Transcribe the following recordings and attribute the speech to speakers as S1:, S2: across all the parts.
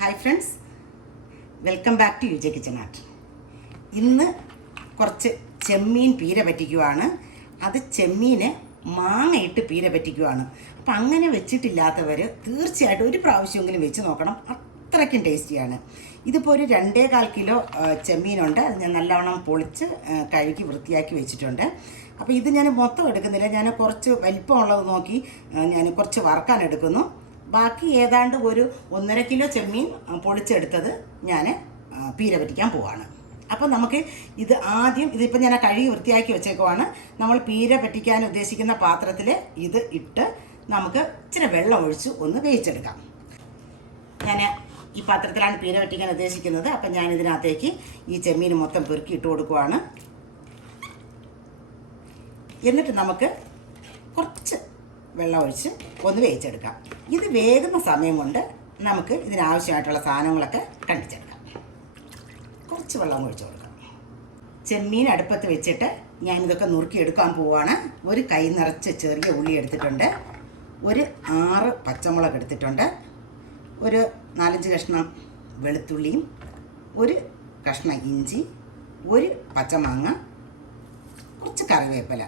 S1: Hi friends welcome back to U J kitchen art ഇന്ന് കുറച്ച് ചെമ്മീൻ പീര പറ്റിക്കുവാണ്. അത് ചെമ്മീന് മാങ്ങയിട്ട് പീര പറ്റിക്കുവാണ്. അപ്പം അങ്ങനെ വെച്ചിട്ടില്ലാത്തവർ തീർച്ചയായിട്ടും ഒരു പ്രാവശ്യമെങ്കിലും വെച്ച് നോക്കണം. അത്രയ്ക്കും ടേസ്റ്റിയാണ്. ഇതിപ്പോൾ ഒരു രണ്ടേ കാൽ കിലോ ചെമ്മീനുണ്ട്. അത് ഞാൻ നല്ലവണ്ണം പൊളിച്ച് കഴുകി വൃത്തിയാക്കി വെച്ചിട്ടുണ്ട്. അപ്പോൾ ഇത് ഞാൻ മൊത്തം എടുക്കുന്നില്ല. ഞാൻ കുറച്ച് വലിപ്പമുള്ളത് നോക്കി ഞാൻ കുറച്ച് വറുക്കാൻ എടുക്കുന്നു. ബാക്കി ഏതാണ്ട് ഒരു ഒന്നര കിലോ ചെമ്മീൻ പൊടിച്ചെടുത്തത് ഞാൻ പീര പറ്റിക്കാൻ പോവാണ്. അപ്പോൾ നമുക്ക് ഇത് ആദ്യം ഇതിപ്പോൾ ഞാൻ കഴുകി വൃത്തിയാക്കി വെച്ചേക്കുവാണ്. നമ്മൾ പീര പറ്റിക്കാൻ ഉദ്ദേശിക്കുന്ന പാത്രത്തിൽ ഇത് ഇട്ട് നമുക്ക് ഇച്ചിരി വെള്ളം ഒഴിച്ച് ഒന്ന് വേവിച്ചെടുക്കാം. ഞാൻ ഈ പാത്രത്തിലാണ് പീര പറ്റിക്കാൻ ഉദ്ദേശിക്കുന്നത്. അപ്പം ഞാൻ ഇതിനകത്തേക്ക് ഈ ചെമ്മീൻ മൊത്തം പെറുക്കി ഇട്ട് കൊടുക്കുവാണ്. എന്നിട്ട് നമുക്ക് കുറച്ച് വെള്ളം ഒഴിച്ച് ഒന്ന് വേവിച്ചെടുക്കാം. ഇത് വേകുന്ന സമയം കൊണ്ട് നമുക്ക് ഇതിനാവശ്യമായിട്ടുള്ള സാധനങ്ങളൊക്കെ കണ്ടിച്ചെടുക്കാം. കുറച്ച് വെള്ളം ഒഴിച്ചു കൊടുക്കാം. ചെമ്മീൻ അടുപ്പത്ത് വെച്ചിട്ട് ഞാൻ ഇതൊക്കെ ഞാനിതൊക്കെ നുറുക്കിയെടുക്കാൻ പോവാണ്. ഒരു കൈ നിറച്ച് ചെറിയ ഉള്ളി എടുത്തിട്ടുണ്ട്. ഒരു ആറ് പച്ചമുളക് എടുത്തിട്ടുണ്ട്. ഒരു നാലഞ്ച് കഷ്ണം വെളുത്തുള്ളിയും ഒരു കഷ്ണം ഇഞ്ചി ഒരു പച്ചമാങ്ങ കുറച്ച് കറിവേപ്പില.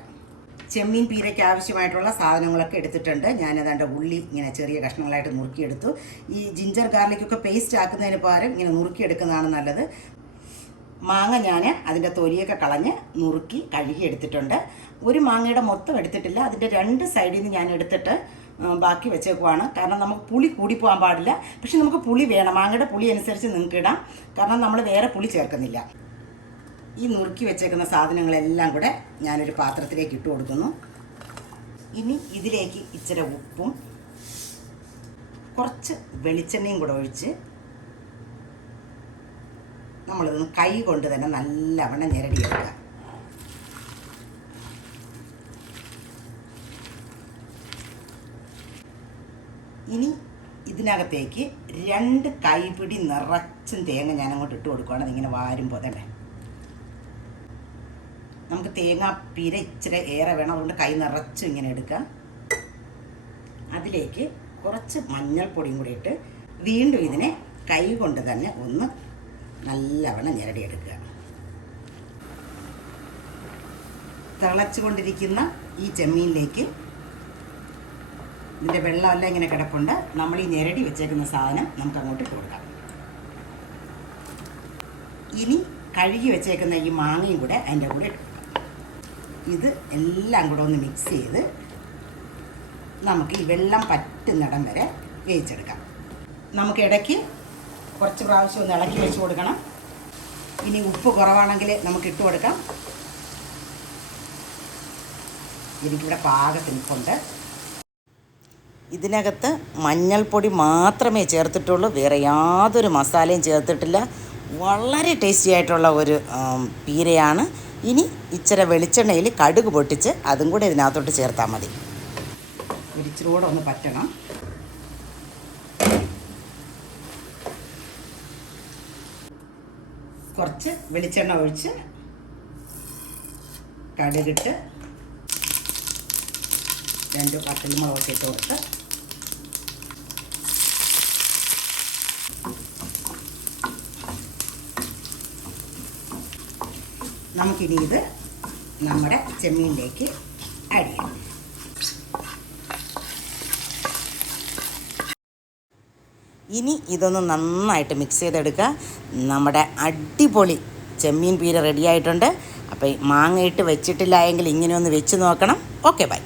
S1: ചെമ്മീൻ പീരയ്ക്ക് ആവശ്യമായിട്ടുള്ള സാധനങ്ങളൊക്കെ എടുത്തിട്ടുണ്ട്. ഞാനതാണ്ട് ഉള്ളി ഇങ്ങനെ ചെറിയ കഷ്ണങ്ങളായിട്ട് നുറുക്കിയെടുത്തു. ഈ ജിഞ്ചർ ഗാർലിക്കൊക്കെ പേസ്റ്റ് ആക്കുന്നതിന് പകരം ഇങ്ങനെ നുറുക്കിയെടുക്കുന്നതാണ് നല്ലത്. മാങ്ങ ഞാൻ അതിന്റെ തൊലിയൊക്കെ കളഞ്ഞ് നുറുക്കി കഴുകി എടുത്തിട്ടുണ്ട്. ഒരു മാങ്ങയുടെ മൊത്തം എടുത്തിട്ടില്ല. അതിന്റെ രണ്ട് സൈഡിൽ നിന്ന് ഞാൻ എടുത്തിട്ട് ബാക്കി വെച്ചേക്കുവാണ്. കാരണം നമുക്ക് പുളി കൂടിപ്പോകാൻ പാടില്ല. പക്ഷെ നമുക്ക് പുളി വേണം. മാങ്ങയുടെ പുളി അനുസരിച്ച് നിങ്ങൾക്ക് ഇടാം കാരണം നമ്മൾ വേറെ പുളി ചേർക്കുന്നില്ല. ഈ നുറുക്കി വെച്ചേക്കുന്ന സാധനങ്ങളെല്ലാം കൂടെ ഞാനൊരു പാത്രത്തിലേക്ക് ഇട്ട് കൊടുക്കുന്നു. ഇനി ഇതിലേക്ക് ഇച്ചിരി ഉപ്പും കുറച്ച് വെളിച്ചെണ്ണയും കൂടെ ഒഴിച്ച് നമ്മളിതൊന്ന് കൈ കൊണ്ട് തന്നെ നല്ലവണ്ണം ഞെരടിയെടുക്കുക. ഇനി ഇതിനകത്തേക്ക് രണ്ട് കൈപിടി നിറച്ചും തേങ്ങ ഞാൻ അങ്ങോട്ട് ഇട്ട് കൊടുക്കുകയാണ് അതിങ്ങനെ വാരുമ്പോൾ തന്നെ. നമുക്ക് തേങ്ങ പീര ഇച്ചിരി ഏറെ വേണം. അതുകൊണ്ട് കൈ നിറച്ച് ഇങ്ങനെ എടുക്കാം അതിലേക്ക് കുറച്ച് മഞ്ഞൾപ്പൊടിയും കൂടി ഇട്ട് വീണ്ടും ഇതിനെ കൈ കൊണ്ട് തന്നെ ഒന്ന് നല്ലവണ്ണം ഞെരടിയെടുക്കുക. തിളച്ചുകൊണ്ടിരിക്കുന്ന ഈ ചെമ്മീനിലേക്ക് ഇതിന്റെ വെള്ളമെല്ലാം ഇങ്ങനെ കിടപ്പുണ്ട്. നമ്മൾ ഈ ഞെരടി വെച്ചേക്കുന്ന സാധനം നമുക്ക് അങ്ങോട്ട് ഇട്ട് കൊടുക്കാം. ഇനി കഴുകി വെച്ചേക്കുന്ന ഈ മാങ്ങയും കൂടെ അതിന്റെ കൂടെ ഇട്ട്. ഇത് എല്ലാം കൂടെ ഒന്ന് മിക്സ് ചെയ്ത് നമുക്ക് ഈ വെള്ളം പറ്റുന്നിടം വരെ വേവിച്ചെടുക്കാം. നമുക്ക് ഇടയ്ക്ക് കുറച്ച് പ്രാവശ്യം ഒന്ന് ഇളക്കി വെച്ച് കൊടുക്കണം. ഇനി ഉപ്പ് കുറവാണെങ്കിൽ നമുക്ക് ഇട്ട് കൊടുക്കാം. എനിക്കിവിടെ പാകത്തിന് ഉപ്പുണ്ട്. ഇതിനകത്ത് മഞ്ഞൾപ്പൊടി മാത്രമേ ചേർത്തിട്ടുള്ളൂ. വേറെ യാതൊരു മസാലയും ചേർത്തിട്ടില്ല. വളരെ ടേസ്റ്റി ആയിട്ടുള്ള ഒരു പീരയാണ്. ഇനി ഇച്ചിരി വെളിച്ചെണ്ണയിൽ കടുക് പൊട്ടിച്ച് അതും കൂടെ ഇതിനകത്തോട്ട് ചേർത്താൽ മതി. ഇച്ചിരി കൂടെ ഒന്ന് പറ്റണം. കുറച്ച് വെളിച്ചെണ്ണ ഒഴിച്ച് കടുകിട്ട് രണ്ട് പത്തലുമുളകൊക്കെ ഇട്ട് കൊടുത്ത് നമുക്കിനി ഇത് നമ്മുടെ ചെമ്മീനിലേക്ക് ആഡ് ചെയ്യാം. ഇനി ഇതൊന്ന് നന്നായിട്ട് മിക്സ് ചെയ്തെടുക്കുക. നമ്മുടെ അടിപൊളി ചെമ്മീൻ പീര റെഡിയായിട്ടുണ്ട് അപ്പോൾ മാങ്ങയിട്ട് വെച്ചിട്ടില്ല എങ്കിൽ ഇങ്ങനെ ഒന്ന് വെച്ച് നോക്കണം. Okay bye